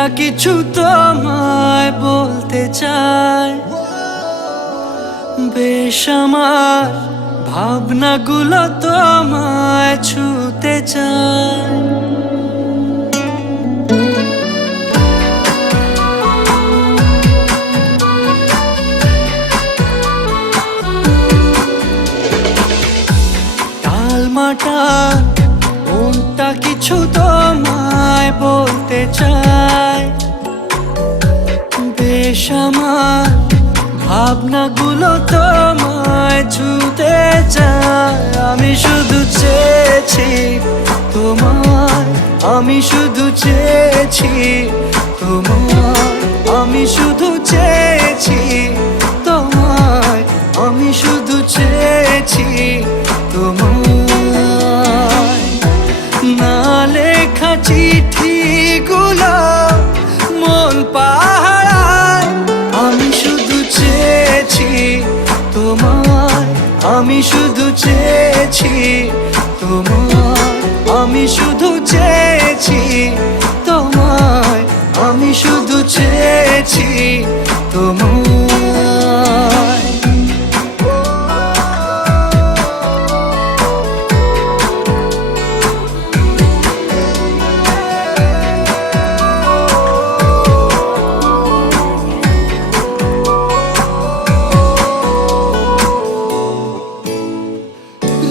মনটা কিছু তোমায় বলতে চায়, বেশ আমার ভাবনাগুলো তোমায় ছুতে চায়। টালমাটা মনটা কিছু তোমায় বলতে চায়, বেশ আমার ভাবনাগুলো তোমায় ছুতে চায়। আমি শুধু চেয়েছি তোমায়, আমি শুধু চেয়েছি তোমায়, আমি শুধু চেয়েছি তোমায়, আমি শুধু চেয়েছি তোমায়। না লেখা চিঠিগুলো মন পাহারায়, আমি শুধু চেয়েছি তোমায়, আমি শুধু চেয়েছি তোমায়, আমি শুধু চেয়েছি তোমায়, আমি শুধু চেয়েছি তোমায়।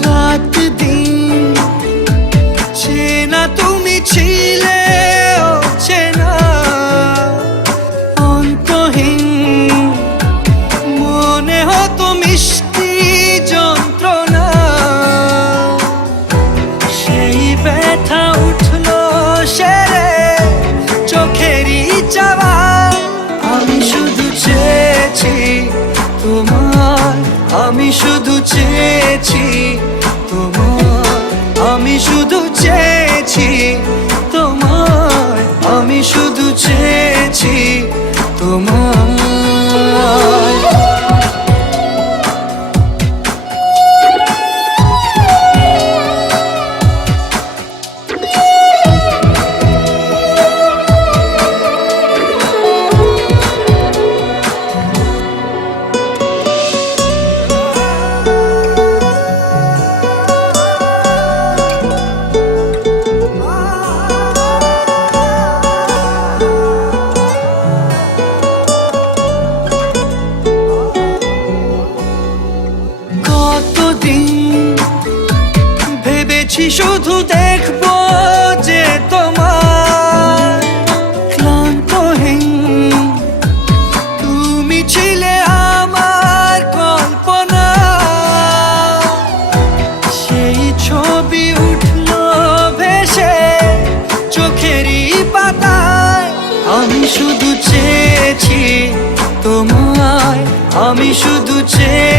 রাত দিন চেনা তুমি ছিলে চেনা, অন্তহীন মনে হতো মিষ্টি যন্ত্রণা। সেই ব্যথা উঠলো সেরে চোখেরই চাওয়ায়। আমি শুধু চেয়েছি তোমায়, আমি শুধু চেয়েছি তোমায়, আমি শুধু চেয়েছি তোমায়, আমি শুধু চেয়েছি তোমায়। ভেবেছি শুধু দেখবো যে তোমার ক্লান্তহীন, তুমি ছিলে আমার কল্পনা। সেই ছবি উঠলো ভেসে চোখেরই পাতায়। আমি শুধু চেয়েছি তোমায়, আমি শুধু চেয়েছি